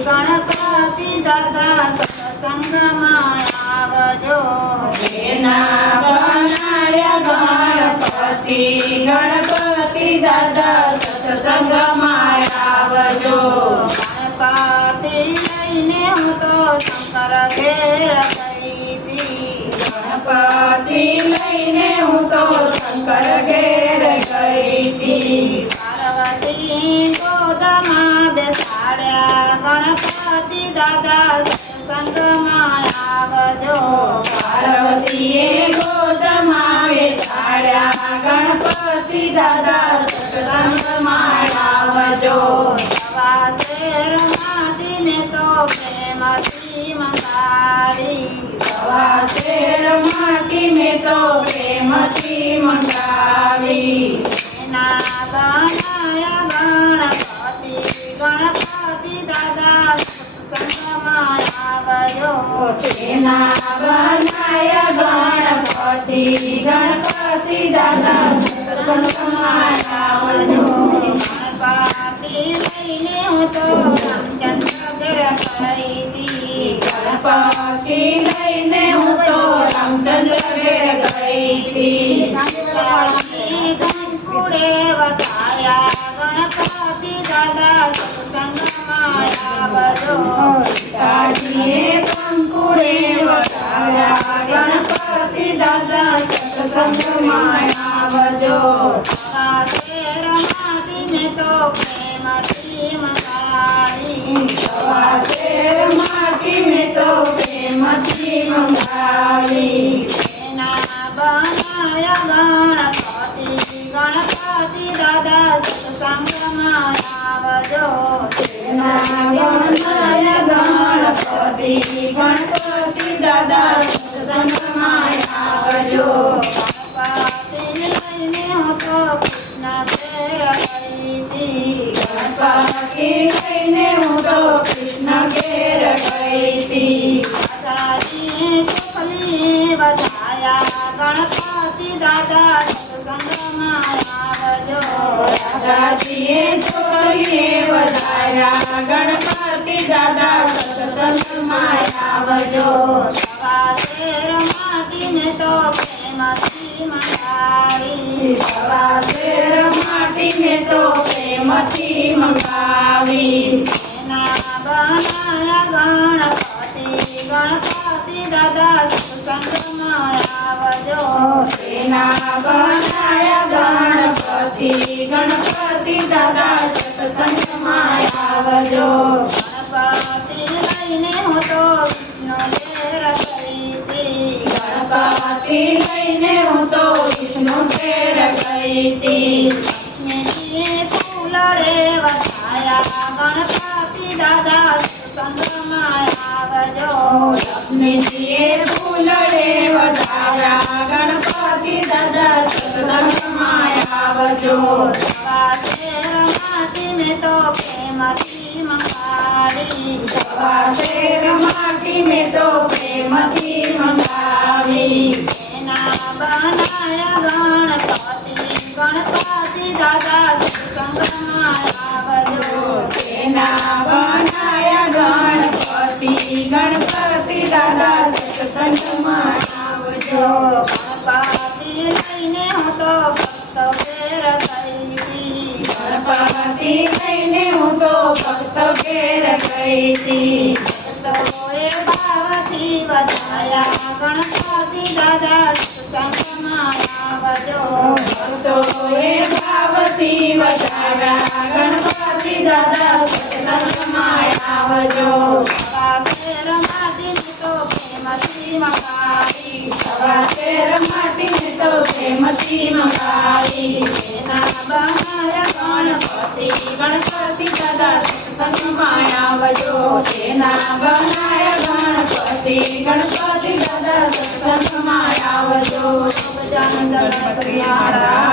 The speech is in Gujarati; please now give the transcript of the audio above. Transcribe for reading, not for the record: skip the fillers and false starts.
गणपति दादा सत्संगમાં આવજો। એના બનાયા ગણપતિ દાદા સત્સંગમાં આવજો। ગણપતિ લઈને હું તો શંકર ઘેર ગઈ હતી। ગણપતિ લઈને હું તો શંકર ઘેર ગઈ હતી। પાર્વતી ગોદમાં બેસાડ્યા ગણપતિ દાદા સત્સંગમાં આવજો। પાર્વતીએ ગોદમાં બેસાડ્યા ગણપતિ દાદા સત્સંગમાં આવજો। સવા શેર માટીને તો પ્રેમથી મંગાવી। સવા શેર માટી મેં તો પ્રેમથી મંગાવી। એના બનાયા ગણપતિ દાદા સત્સંગમાં આવજો। એના બનાયા ગણપતિ દાદા સત્સંગમાં આવજો। ગણપતિ લઈને હું તો રામચંદ્ર ઘેર ગઈ હતી। ગણપતિ લઈને હું તો રામચંદ્ર ઘેર ગઈ હતી। ગણપુડે વધાયા ગણપતિ દાદા સત્સંગમાં આવજો। પિતાજીએ કંકુડે વધાર્યા ગણપતિ દાદા સત્સંગમાં આવજો। સવા શેર માટીને તો પ્રેમથી મંગાવી। સવા શેર માટી મેં તો પ્રેમથી મંગાવી। એના બનાયા ગણપતિ દાદા સત્સંગમાં આવજો। એના બનાયા ગણપતિ દાદા સત્સંગમાં આવજો। ગણપતિ લઈને હું તો કૃષ્ણ ઘેર ગઈ હતી। ગણપતિ લઈને હું તો કૃષ્ણ ઘેર ગઈ હતી। રાધાજીએ ચોખલી વધાયા ગણપતિ દાદા સત્સંગમાં આવજો। રાધાજીએ છોકરીએ વધાર્યા ગણપતિ દાદા સત્સંગમાં આવજો। સવા શેર માટીને તો પ્રેમથી મંગાવી। સવા શેર માટી મેં તો પ્રેમથી મંગાવી। એના બનાયા ગણપતિ દાદા સત્સંગમાં આવજો। એના બનાયા ગણપતિ દાદા સત્સંગમાં આવજો। ગણપતિ લઈને હું તો વિષ્ણુ ઘેર ગઈ હતી। ગણપતિ લઈને હું તો વિષ્ણુ ઘેર ગઈ હતી। લક્ષ્મીજીએ ફૂલડે વધાયા ગણપતિ દાદા સત્સંગમાં આવજો। લક્ષ્મીજીએ ફૂલડે વધાર્યા ગણપતિ દાદા સત્સંગમાં આવજો। સવા શેર માટીને તો પ્રેમથી મંગાવી। સવા શેર માટી મેં તો પ્રેમથી મંગાવી। એના બનાયા ગણપતિ દાદા સત્સંગમાં આવજો। એના બનાયા ગણપતિ દાદા સત્સંગમાં આવજો। ગણપતિ લઈને હું તો ભક્ત ઘેર ગઈ હતી। ગણપતિ લઈને હું તો ભક્ત ઘેર ગઈ હતી। ભક્તોએ ભાવથી વધાયા ગણપતિ દાદા સત્સંગમાં આવજો। ભક્તોએ ભાવથી વધાર્યા ગણપતિ દાદા સત્સંગમાં આવજો। સવા શેર માટીને તો પ્રેમથી મંગાવી। સવા શેર માટીને તો પ્રેમથી મંગાવી। એના બનાયા ગણપતિ આવજો તેના બનાય ગણપતિ ગણપતિ દાદા સત્સંગમાં આવજો ગજાનંદ ગણપતિ મહારાજ